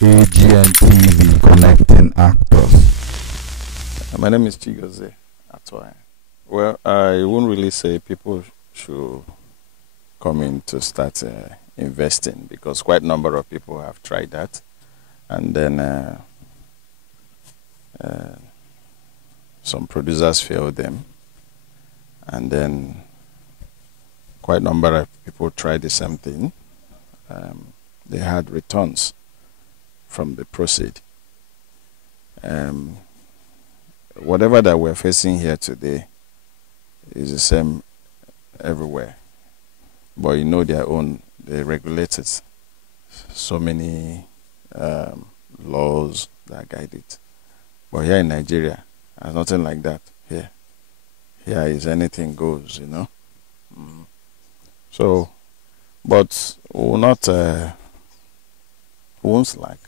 AGN TV, connecting actors. My name is Chigozie, Atuanya. Well, I won't really say people should come in to start investing, because quite a number of people have tried that, and then some producers failed them, and then quite a number of people tried the same thing. They had returns from the proceed. Whatever that we're facing here today is the same everywhere, but you know they regulated so many laws that guide it. But here in Nigeria, there's nothing like that. Here is anything goes, you know. So, but we'll not, we won't slack.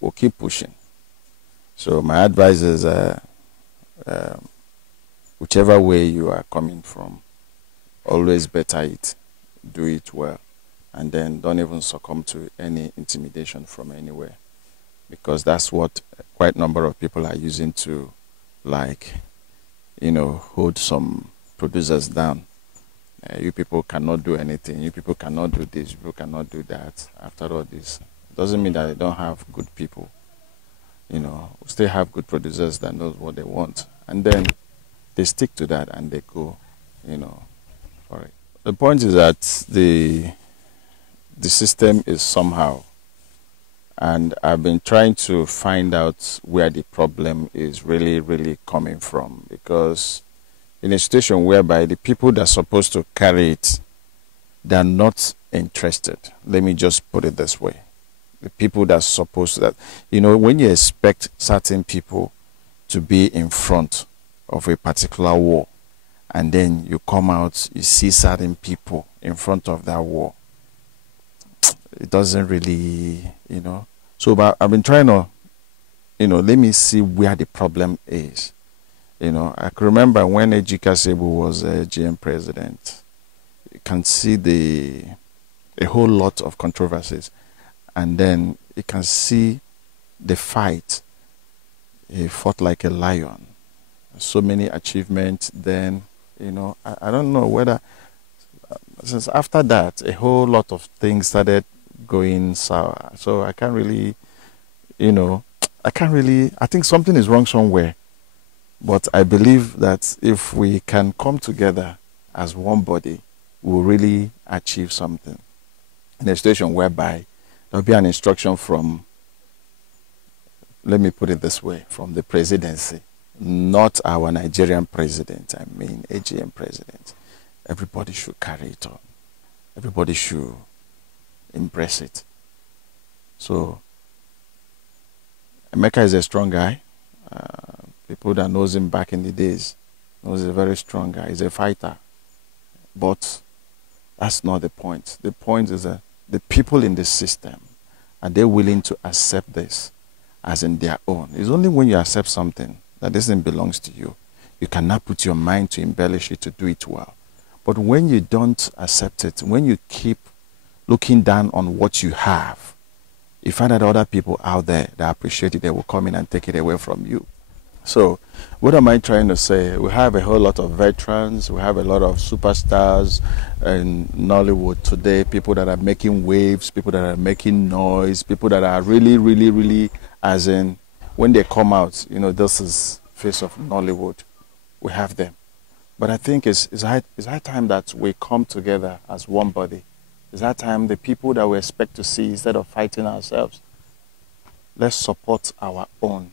We'll keep pushing. So my advice is, whichever way you are coming from, always better it, do it well, and then don't even succumb to any intimidation from anywhere, because that's what quite a number of people are using to, like, you know, hold some producers down. You people cannot do anything. You people cannot do this. You people cannot do that. After all this, doesn't mean that they don't have good people. You know, we still have good producers that knows what they want, and then they stick to that and they go, you know, for it. The point is that the system is somehow, and I've been trying to find out where the problem is really coming from, because in a situation whereby the people that are supposed to carry it, they're not interested. Let me just put it this way. The people that are supposed to, that, you know, when you expect certain people to be in front of a particular war, and then you come out, you see certain people in front of that war, it doesn't really, you know. So but I've been trying to, you know, let me see where the problem is. You know, I can remember when Chigozie was GM president, you can see a whole lot of controversies, and then you can see the fight. He fought like a lion. So many achievements. Then, you know, I don't know whether, since after that, a whole lot of things started going sour. So I can't really, you know, I think something is wrong somewhere. But I believe that if we can come together as one body, we'll really achieve something. In a situation whereby there'll be an instruction from, let me put it this way, from the presidency, not our Nigerian president, I mean AGN president. Everybody should carry it on. Everybody should embrace it. So, Emeka is a strong guy. People that knows him back in the days knows he's a very strong guy. He's a fighter. But that's not the point. The point is that the people in the system, are they willing to accept this as in their own? It's only when you accept something that this thing belongs to you, you cannot put your mind to embellish it, to do it well. But when you don't accept it, when you keep looking down on what you have, you find that other people out there that appreciate it, they will come in and take it away from you. So, what am I trying to say? We have a whole lot of veterans, we have a lot of superstars in Nollywood today, people that are making waves, people that are making noise, people that are really, as in, when they come out, you know, this is face of Nollywood. We have them. But I think it's high time that we come together as one body. It's high time the people that we expect to see, instead of fighting ourselves, let's support our own.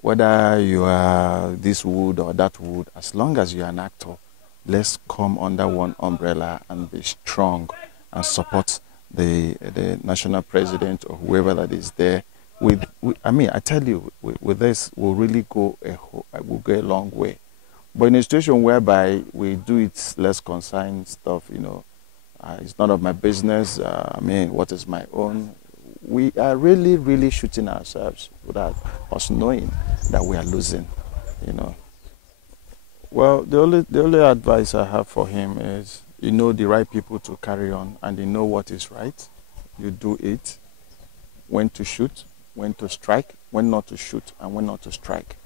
Whether you are this wood or that wood, as long as you're an actor, let's come under one umbrella and be strong and support the national president or whoever that is there. I mean, I tell you, with this, we'll really go a long way. But in a situation whereby we do it less consigned stuff, you know, it's none of my business. I mean, what is my own? We are really shooting ourselves without us knowing that we are losing, you know. Well, the only advice I have for him is, you know the right people to carry on, and you know what is right. You do it. when to shoot, when to strike, when not to shoot, and when not to strike.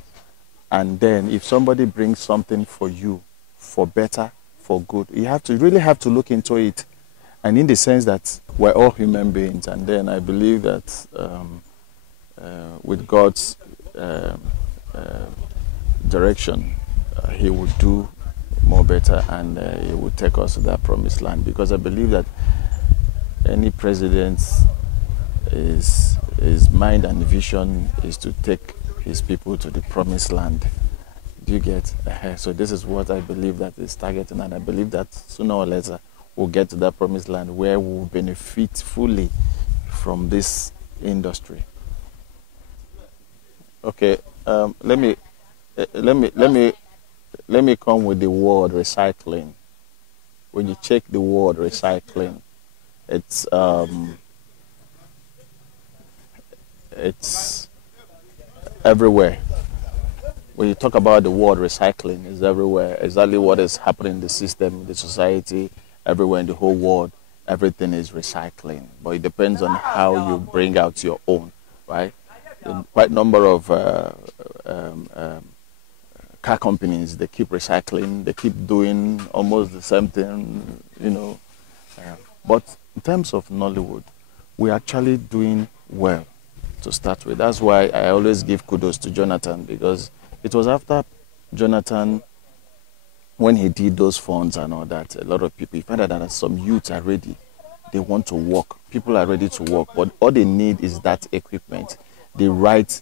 And then if somebody brings something for you, for better, for good, you really have to look into it. And in the sense that we're all human beings, and then I believe that with God's direction, He will do more better, and He will take us to that promised land. Because I believe that any president his mind and vision is to take his people to the promised land. Do you get? So this is what I believe that is targeting, and I believe that sooner or later we'll get to that promised land where we'll benefit fully from this industry. Okay, let me come with the word recycling. When you check the word recycling, it's everywhere. When you talk about the word recycling, it's everywhere. Exactly what is happening in the system, in the society, everywhere in the whole world, everything is recycling. But it depends on how you bring out your own, right? The quite number of car companies, they keep recycling, they keep doing almost the same thing, you know. But in terms of Nollywood, we're actually doing well to start with. That's why I always give kudos to Jonathan, because it was after Jonathan, when he did those funds and all that, a lot of people, you find out that some youths are ready. They want to work. People are ready to work, but all they need is that equipment, the right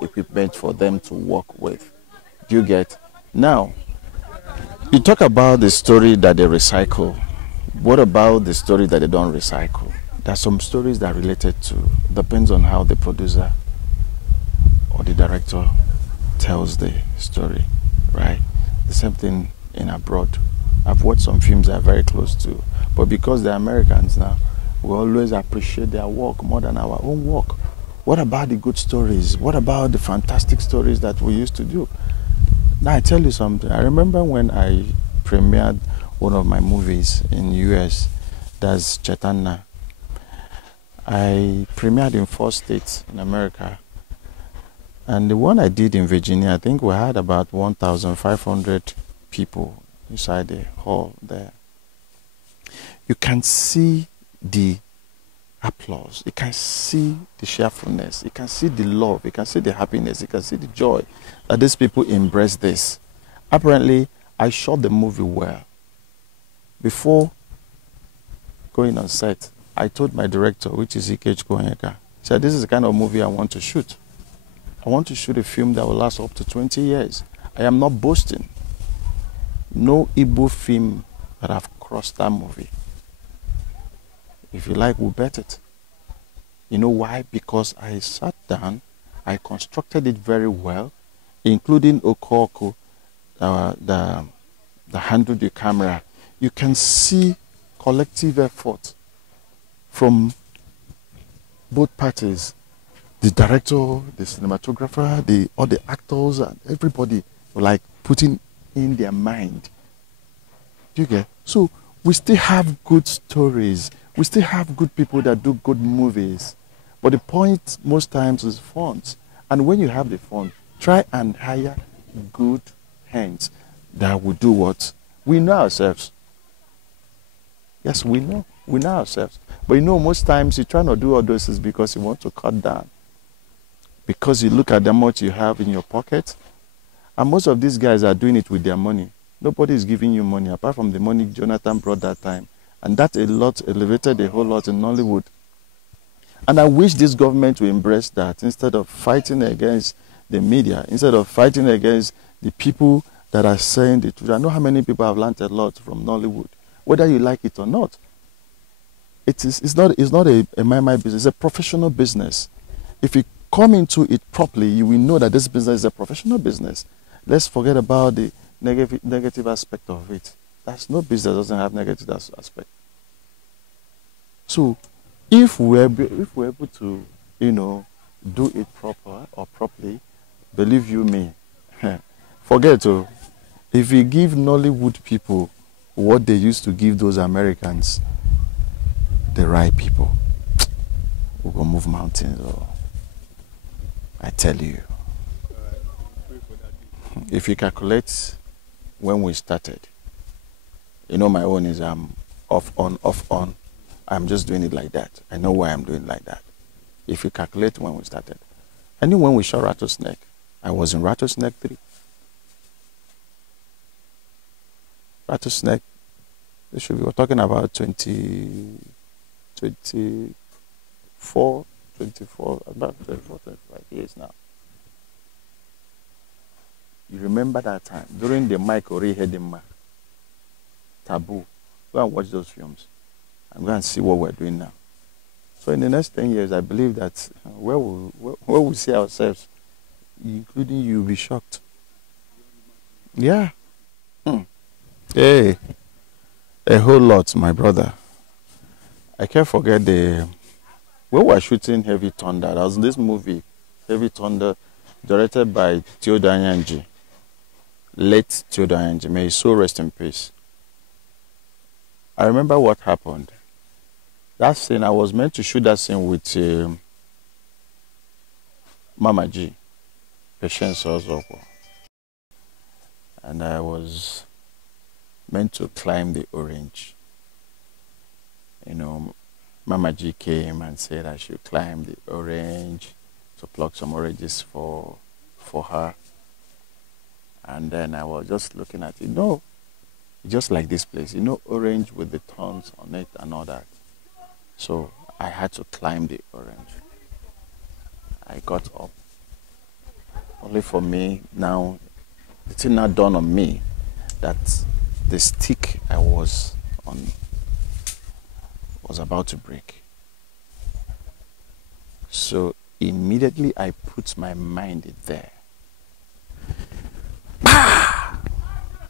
equipment for them to work with. Do you get? Now, you talk about the story that they recycle. What about the story that they don't recycle? There are some stories that are related to, depends on how the producer or the director tells the story, right? The same thing in abroad. I've watched some films that are very close to, but because they're Americans now, we always appreciate their work more than our own work. What about the good stories? What about the fantastic stories that we used to do? Now I tell you something. I remember when I premiered one of my movies in US, that's Atuanya. I premiered in 4 states in America. And the one I did in Virginia, I think we had about 1,500 people inside the hall there. You can see the applause. You can see the cheerfulness. You can see the love. You can see the happiness. You can see the joy that these people embrace this. Apparently, I shot the movie well. Before going on set, I told my director, which is Chigozie, said, this is the kind of movie I want to shoot. I want to shoot a film that will last up to 20 years. I am not boasting. No Igbo film that have crossed that movie. If you like, we'll bet it. You know why? Because I sat down, I constructed it very well, including Okoko, the handle the camera. You can see collective effort from both parties. The director, the cinematographer, all the actors, and everybody were like putting in their mind. Do you get? So we still have good stories. We still have good people that do good movies. But the point most times is funds. And when you have the fund, try and hire good hands that will do what? We know ourselves. Yes, we know. We know ourselves. But you know, most times you try not to do all those things because you want to cut down. Because you look at how much you have in your pocket. And most of these guys are doing it with their money. Nobody is giving you money apart from the money Jonathan brought that time. And that a lot elevated a whole lot in Nollywood. And I wish this government would embrace that instead of fighting against the media, instead of fighting against the people that are saying the truth. I know how many people have learned a lot from Nollywood, whether you like it or not. It's not a my business, it's a professional business. If you come into it properly, you will know that this business is a professional business. Let's forget about the negative aspect of it. That's no business that doesn't have negative aspect. So, if we're able to, you know, do it properly, believe you me, forget to, if we give Nollywood people what they used to give those Americans, the right people, we go move mountains. Oh, I tell you. If you calculate when we started, you know my own is off on, off on. I'm just doing it like that. I know why I'm doing it like that. If you calculate when we started, I knew when we shot Rattlesnake, I was in Rattlesnake 3. Rattlesnake, we were talking about 24, about 24, 25 years now. You remember that time, during the Mike Ori Hedima, Taboo, go and watch those films. I'm going to see what we're doing now. So in the next 10 years, I believe that where we see ourselves, including you, will be shocked. Yeah. Hey, a whole lot, my brother. I can't forget when we were shooting Heavy Thunder. There was this movie, Heavy Thunder, directed by Atuanya, late Atuanya. May his soul rest in peace. I remember what happened. That scene, I was meant to shoot that scene with Mama G, Patience Ozoko. And I was meant to climb the orange. You know, Mama G came and said I should climb the orange to pluck some oranges for her. And then I was just looking at it. No, just like this place. You know, orange with the thorns on it and all that. So I had to climb the orange. I got up. Only for me now, the thing now dawned on me that the stick I was on was about to break. So immediately I put my mind there.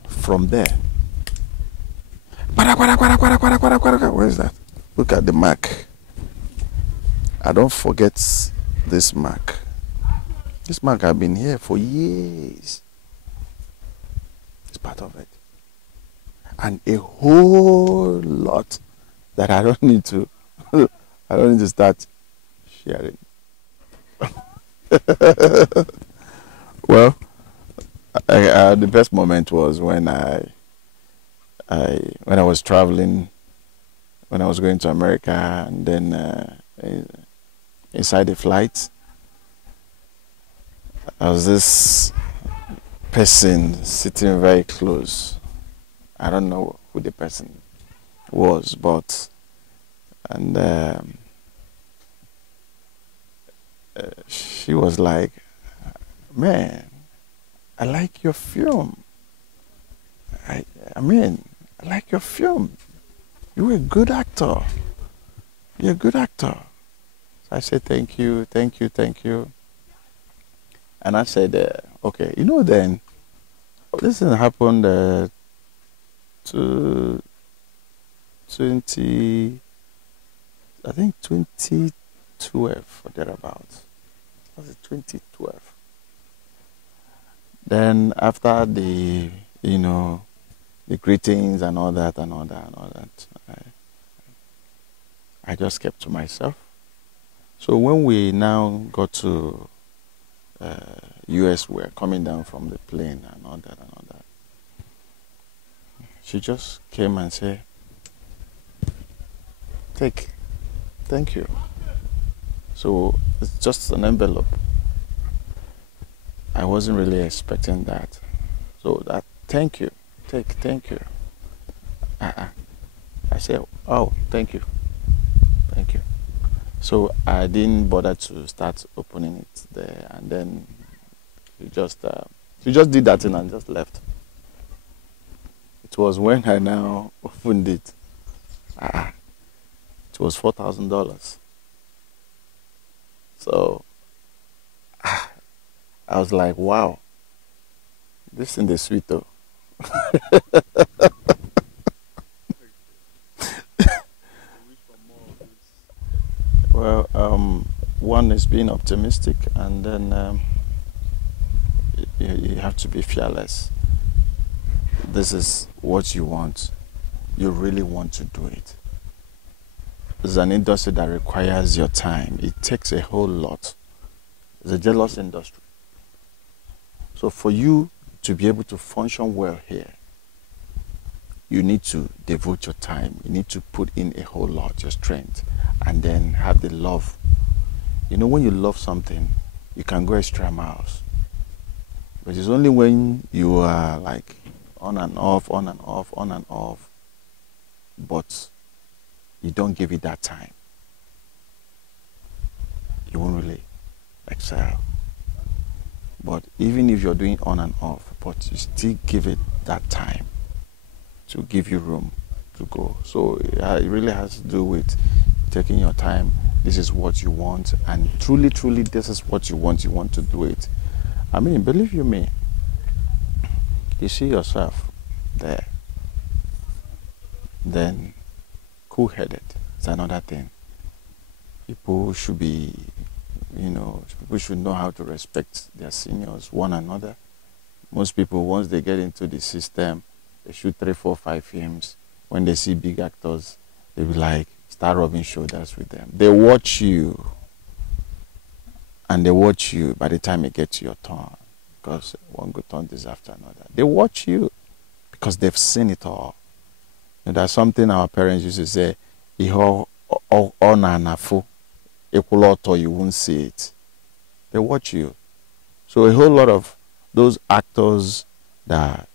From there, where is that? Look at the mark. I don't forget this mark. This mark I've been here for years. It's part of it. And a whole lot that I don't need to start sharing. Well, the best moment was when I was traveling, when I was going to America, and then inside the flight, there was this person sitting very close. I don't know who the person was, and she was like, "Man, I like your film. I like your film. You're a good actor. You're a good actor." So I said, thank you. And I said, okay, then, this thing happened to 2012 or thereabouts. Was it 2012? Then after the greetings and all that, I just kept to myself. So when we now got to US, we're coming down from the plane and all that. She just came and said, thank you. So it's just an envelope. I wasn't really expecting that. So that, thank you. Thank you. I said, oh, thank you. So I didn't bother to start opening it there, and then she just did that thing and just left. It was when I now opened it. It was $4,000. So I was like, wow, this in the sweet though. Well, one is being optimistic, and then you have to be fearless. This is what you want. You really want to do it. is an industry that requires your time. It takes a whole lot. It's a jealous industry. So for you to be able to function well here, you need to devote your time. You need to put in a whole lot, your strength, and then have the love. You know, when you love something, you can go extra miles. But it's only when you are like on and off, on and off, on and off, but you don't give it that time, you won't really excel. But even if you're doing on and off, but you still give it that time to give you room to go. So it really has to do with taking your time. This is what you want, and truly, truly, this is what you want. You want to do it. I mean, believe you me, you see yourself there, then cool-headed is another thing. People should be, people should know how to respect their seniors, one another. Most people, once they get into the system, they shoot 3, 4, 5 films. When they see big actors, they be like, start rubbing shoulders with them. They watch you, and they watch you by the time it gets to your turn, because one good turn is after another. They watch you because they've seen it all. And that's something our parents used to say, you won't see it. They watch you. So a whole lot of those actors that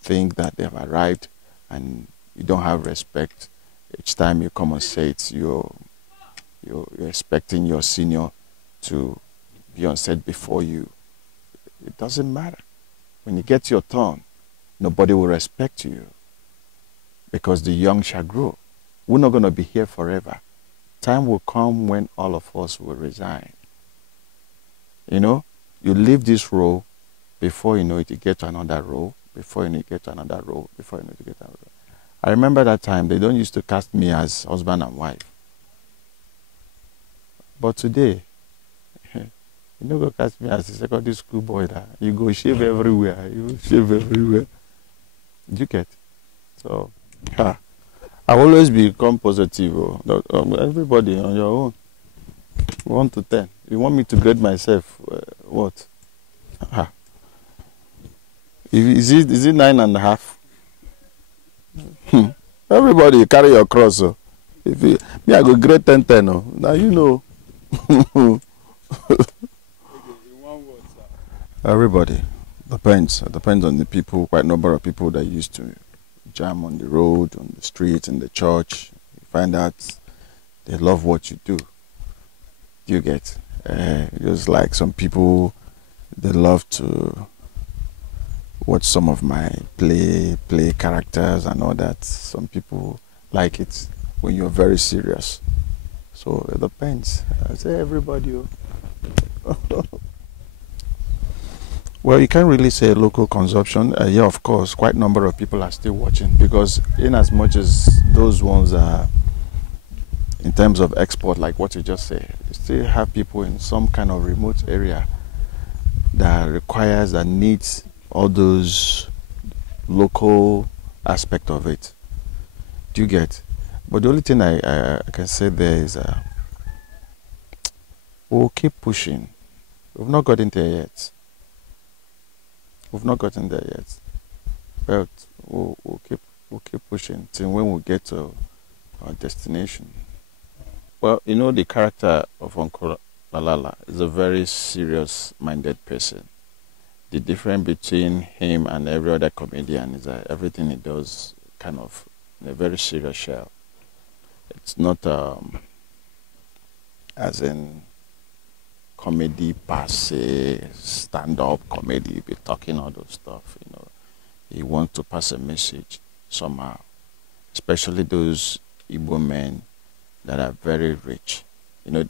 think that they've arrived and you don't have respect, each time you come on set, you're expecting your senior to be on set before you. It doesn't matter. When you get your turn, nobody will respect you, because the young shall grow. We're not going to be here forever. Time will come when all of us will resign. You leave this role, before you know it, you get to another role, before you know it, you get to another role, before you know it, you get to another role. I remember that time, they don't used to cast me as husband and wife. But today, you don't go cast me as a secondary school boy. You go shave everywhere. You shave everywhere. You get? So, I always become positive. Everybody on your own. 1 to 10. You want me to grade myself? What? Is it 9.5? Everybody carry your cross. Me, I go grade 10. Now you know. Everybody. Depends. It depends on the people. Quite a number of people that used to jam on the road, on the street, in the church. You find out they love what you do. Do you get? Just like some people, they love to watch some of my play characters and all that. Some people like it when you're very serious. So it depends. I say everybody. Well, you can't really say local consumption. Yeah, of course, quite a number of people are still watching, because in as much as those ones are, in terms of export, like what you just said, you still have people in some kind of remote area that needs all those local aspect of it. Do you get? But the only thing I can say there is we'll keep pushing. We've not gotten there yet. But we'll keep pushing till when we get to our destination. Well, the character of Uncle Lalala is a very serious-minded person. The difference between him and every other comedian is that everything he does kind of in a very serious shell. It's not as in comedy per se, stand-up comedy, be talking all those stuff. He wants to pass a message somehow, especially those Igbo men that are very rich.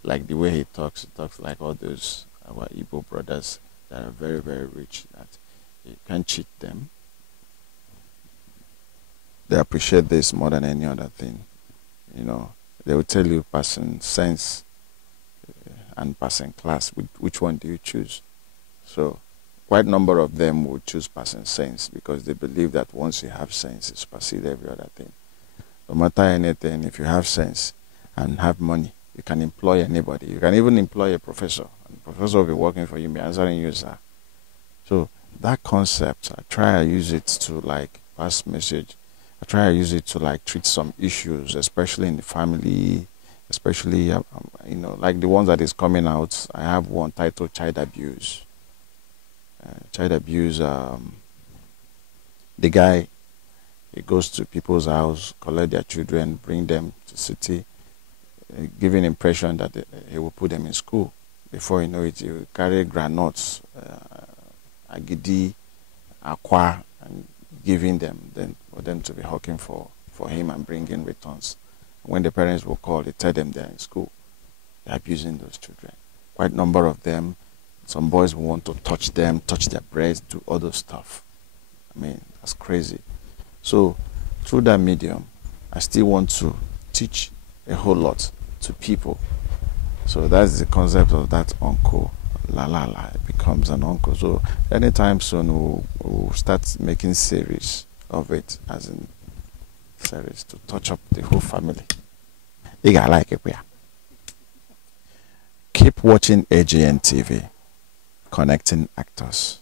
Like the way he talks like all those our Igbo brothers that are very, very rich, that you can't cheat them. They appreciate this more than any other thing. They will tell you passing sense and passing class, which one do you choose? So quite a number of them will choose passing sense, because they believe that once you have sense, it supersedes every other thing. No matter anything, if you have sense and have money, you can employ anybody. You can even employ a professor. And the professor will be working for you, be answering you, sir. So that concept, I try to use it to like pass message. I try to use it to like treat some issues, especially in the family, especially you know, like the ones that is coming out. I have one titled child abuse. Child abuse. The guy, he goes to people's house, collect their children, bring them to city, giving impression that he will put them in school. Before you know it, he will carry granuts, agidi, aqua, and giving them, then for them to be hawking for him and bringing returns. When the parents will call, they tell them they're in school. They're abusing those children. Quite a number of them. Some boys will want to touch them, touch their breasts, do other stuff. I mean, that's crazy. So, through that medium, I still want to teach a whole lot to people. So that's the concept of that uncle. La la la, it becomes an uncle. So anytime soon we'll start making series of it, as in series to touch up the whole family. You gotta like it, yeah. Keep watching AGN TV, connecting actors.